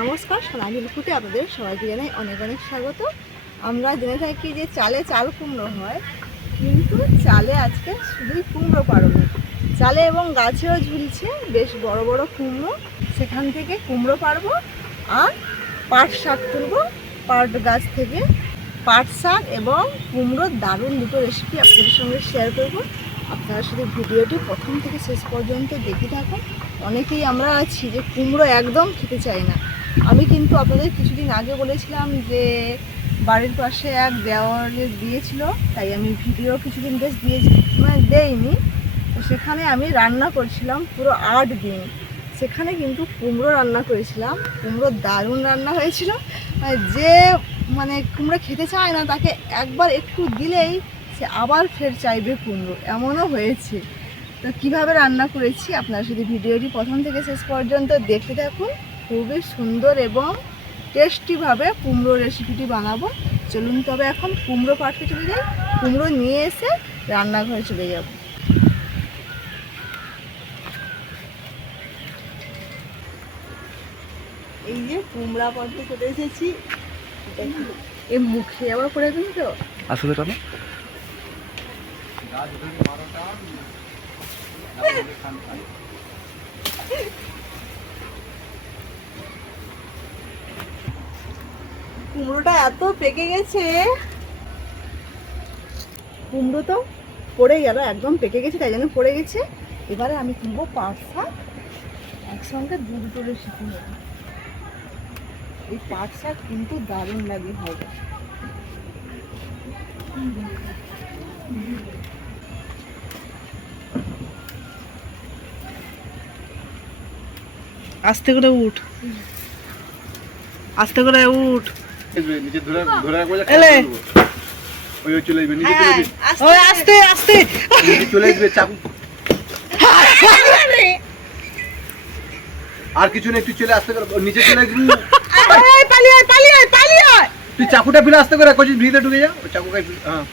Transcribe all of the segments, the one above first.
নমস্কার, সোনালি ফুটে আপনাদের সবাইকে জানাই অনেক অনেক স্বাগত। আমরা জেনে থাকি যে চালে চাল কুমড়ো হয়, কিন্তু চালে আজকে শুধুই কুমড়ো পারব চালে এবং গাছেও ঝুলছে বেশ বড় বড় কুমড়ো। সেখান থেকে কুমড়ো পারব আর পাট শাক তুলবো। পাট গাছ থেকে পাট শাক এবং কুমড়োর দারুণ দুটো রেসিপি আপনাদের সঙ্গে শেয়ার করব। আপনারা শুধু ভিডিওটি প্রথম থেকে শেষ পর্যন্ত দেখে থাকুন। অনেকেই আমরা আছি যে কুমড়ো একদম খেতে চাই না। আমি কিন্তু আপনাদের কিছুদিন আগে বলেছিলাম যে বাড়ির পাশে এক দেওয়ালে দিয়েছিল, তাই আমি ভিডিও কিছুদিন বেশ দিয়েছি মানে দেইনি। তো সেখানে আমি রান্না করছিলাম পুরো আট দিন। সেখানে কিন্তু কুমড়ো রান্না করেছিলাম, কুমড়ো দারুণ রান্না হয়েছিল। মানে যে মানে কুমড়ো খেতে চায় না, তাকে একবার একটু দিলেই সে আবার ফের চাইবে কুমড়ো, এমনও হয়েছে। তো কীভাবে রান্না করেছি, আপনারা শুধু ভিডিওটি প্রথম থেকে শেষ পর্যন্ত দেখতে থাকুন। খুবই সুন্দর এবং টেস্টিভাবে কুমড়ো রেসিপিটি বানাবো। চলুন তবে এখন কুমড়ো পাঠতে চলে যাই। কুমড়ো নিয়ে এসে রান্নাঘরে চলে যাব। এই যে কুমড়া পাঠতে চলে এসেছি। এ মুখে আবার পড়ে দিন তো? আসলে কেন? কুমড়োটা এত পেকে গেছে। কুমড়ো তো পড়ে গেল, একদম পেকে গেছে, তাই জন্য পড়ে গেছে। এবারে আমি কিনবো পাট শাক একসঙ্গে দু দুটো রেসিপি নেব। এই পাট শাক কিন্তু দারুণ লাগে হবে আস্তে করে উঠ। আস্তে করে উঠ। নিচে ধরে ধরে রাখব এলে। ওই ওই চলে আসবে নিচে চলে আসবে। ওই আস্তে আস্তে। নিচে চলে আসবে চাকু আর কিছু না একটু চলে আসতে নিচে চলে আসবি। পালিয়ে পালিয়ে পালিয়ে তুই চাকুটা ফিরে আসতে করে কোচিস ভিতরে ঢুকে যা। ওই চাকুটা হ্যাঁ।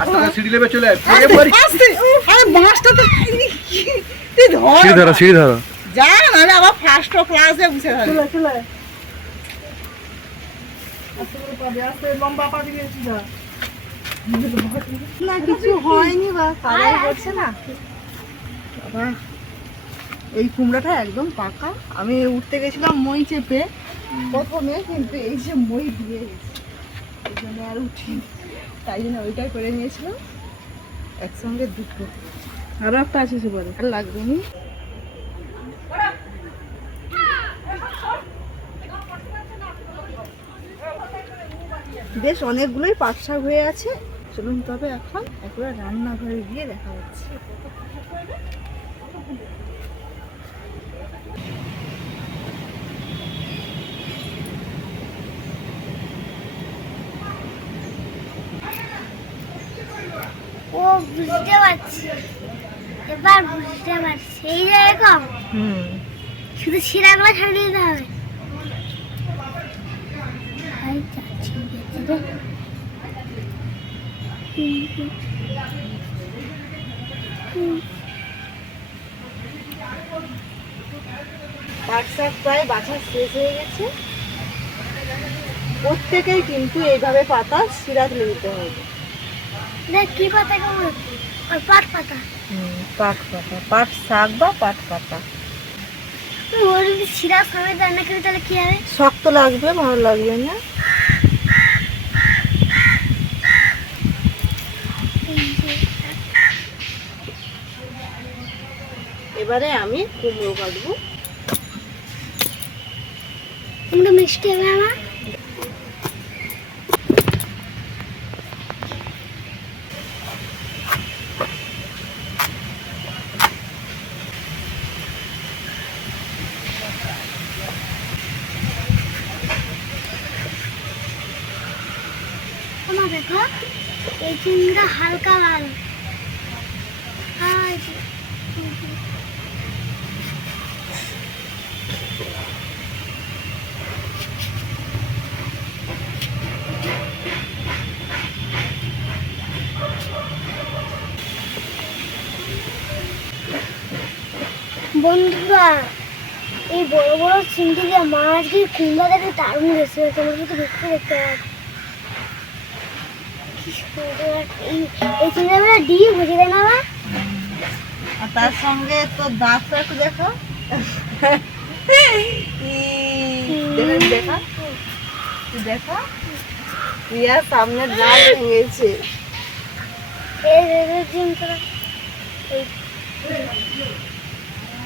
আস্তে করে সিঁড়ি লেবে চলে আস্তে আরে বাঁশটা তো তুই ধর সিঁড়ি ধরো সিঁড়ি ধরো। যা নাহলে আবার ফার্স্ট ক্লাসে বসে থাকবে। চলে চলে আস্তে করে পাবে আস্তে লম্বা পা দিয়ে এসে যা না কিছু হয়নি বা না। এই কুমড়াটা একদম পাকা। আমি উঠতে গেছিলাম মই চেপে। প্রথমে কিন্তু এই যে মই দিয়ে গেছে। এই জন্য আর উঠি তাই জন্য ওইটাই করে নিয়েছিলাম। একসঙ্গে দুটো। আরও একটা আছে সে বলে লাগবে নি। বেশ অনেকগুলোই পাট শাক হয়ে আছে। চলুন তবে এখন একবার রান্নাঘরে গিয়ে দেখা হচ্ছে ও বুঝতে পারছি। এবার বুঝতে পারছি। এই হুম। শুধু শিরাগুলো ছাড়িয়ে দিতে হবে। শাক প্রায় বাছা শেষ হয়ে গেছে। প্রত্যেকেই কিন্তু এইভাবে পাতা তুলে দিতে হবে। কি পাতা পাট পাতা। পাট পাতা। পাট শাক বা পাট পাতা। রান্না করি তাহলে কি হবে? শক্ত লাগবে ভালো লাগবে না? এবারে আমি কুমড়ো কাটবো। একটু মিষ্টি হবে আমার? দেখো এই চিংড়িটা হালকা লাল। আর বন্ধুরা এই বড় বড় চিংড়ি দিয়ে মাছ দিয়ে কুমড়া দেখে দারুণ রেসিপি তোমার সাথে দেখতে দেখতে পাচ্ছি। কি সুন্দর এই এই চিংড়িগুলো দিয়ে বুঝে দেয় না আর তার সঙ্গে তো দাঁতটা একটু দেখো। দেখা। সামনে দাঁত ভেঙেছে। এই।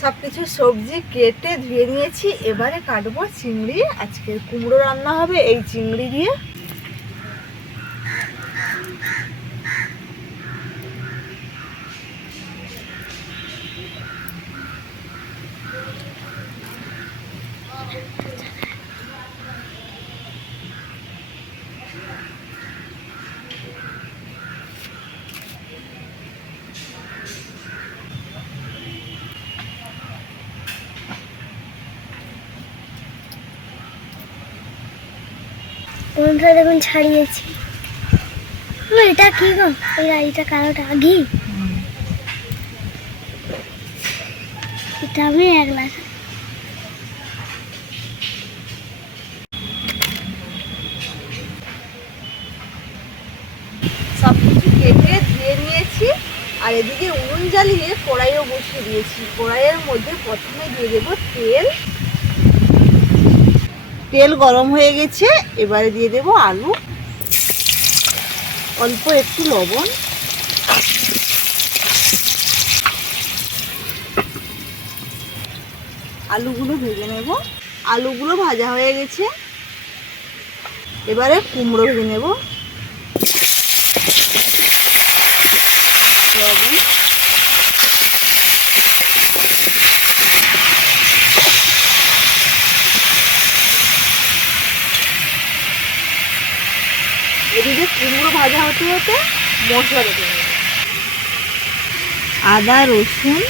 সব কিছু সবজি কেটে ধুয়ে নিয়েছি। এবারে কাটবো চিংড়ি। আজকে কুমড়ো রান্না হবে এই চিংড়ি দিয়ে। কোনটা দেখুন ছাড়িয়েছি। এটা কি গো? এই গাড়িটা কালোটা ঘি এটা আমি এক লাখ সব কিছু কেটে আর এদিকে উনুন জ্বালিয়ে কড়াইও বসিয়ে দিয়েছি। কড়াইয়ের মধ্যে প্রথমে দিয়ে দেবো তেল। তেল গরম হয়ে গেছে, এবারে দিয়ে দেব আলু। অল্প একটু লবণ। আলুগুলো ভেজে নেব। আলুগুলো ভাজা হয়ে গেছে। এবারে কুমড়ো ভেজে নেব লবণ এদিকে হতে মশলা নেব। আদা রসুন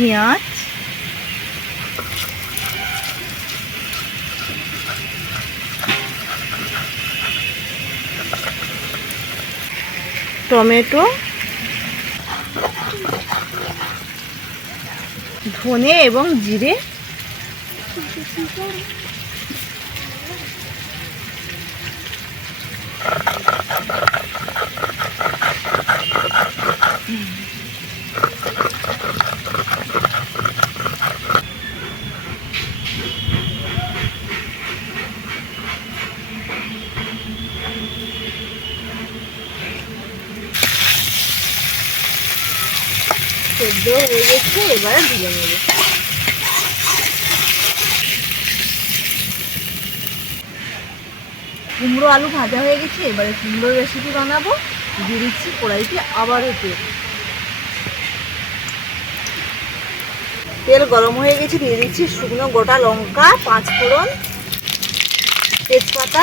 পেঁয়াজ টমেটো। ধনে এবং জিরে। কুমড়ো আলু ভাজা হয়ে গেছে, এবারে কুমড়োর রেসিপি বানাবো। দিয়ে দিচ্ছি কড়াইতে আবারও তেল। তেল গরম হয়ে গেছে, দিয়ে দিচ্ছি শুকনো গোটা লঙ্কা পাঁচ ফোড়ন তেজপাতা,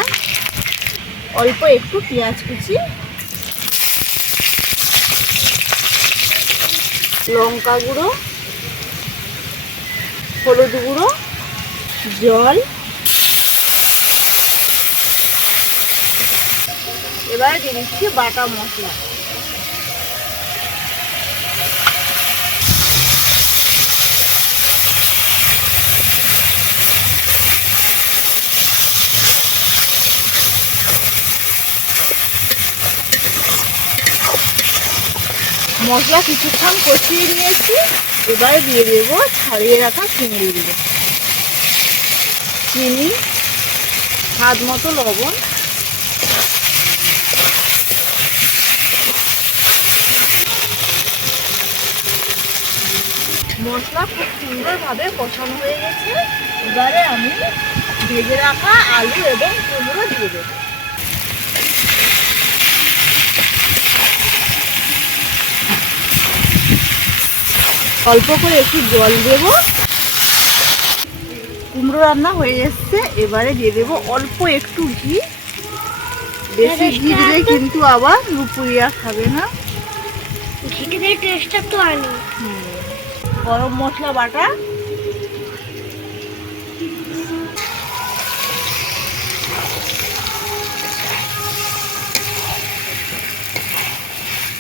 অল্প একটু পেঁয়াজ কুচি লঙ্কা গুঁড়ো হলুদ গুঁড়ো জল। এবারে দিয়ে দিচ্ছি বাটা মশলা। মশলা কিছুক্ষণ কষিয়ে নিয়েছি। এবারে দিয়ে দেবো ছাড়িয়ে রাখা চিংড়িগুলো। চিনি, স্বাদ মতো লবণ। মশলা খুব সুন্দরভাবে কষানো হয়ে গেছে। এবারে আমি ভেজে রাখা আলু এবং কুমড়ো দিয়ে দেবো। অল্প করে একটু জল দেব। কুমড়ো রান্না হয়ে এসছে এবারে দিয়ে দেবো অল্প একটু ঘি। বেশি ঘি দিলে কিন্তু আবার রুপুরিয়া খাবে না। টেস্টটা তো আনি গরম মশলা বাটা।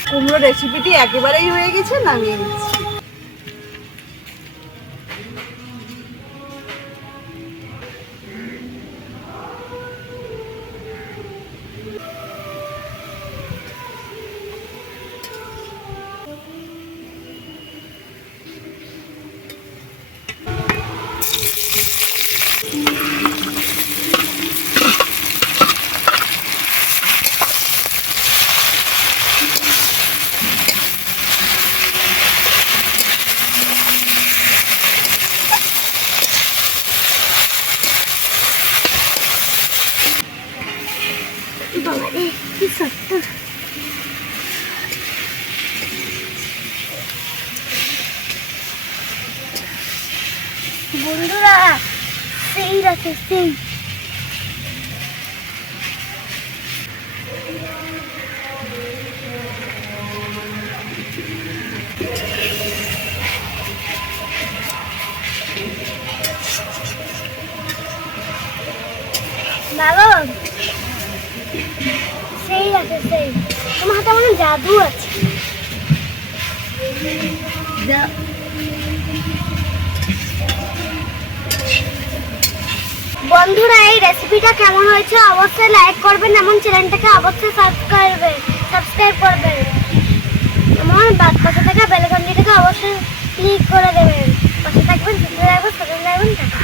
কুমড়ো রেসিপিটি একেবারেই হয়ে গেছে নামিয়ে নিচ্ছি। আছে সেই বাবা সেই আছে সেই। তোমার হাতে মনে জাদু আছে। বন্ধুরা, এই রেসিপিটা কেমন হয়েছে অবশ্যই লাইক করবেন এবং চ্যানেলটাকে অবশ্যই সাবস্ক্রাইব সাবস্ক্রাইব করবেন। আমার বাদ পাশে থাকা বেলকন্ডিটাকে অবশ্যই ক্লিক করে দেবেন। পাশে থাকবেন সুস্থ থাকবেন সচেতন টাটা।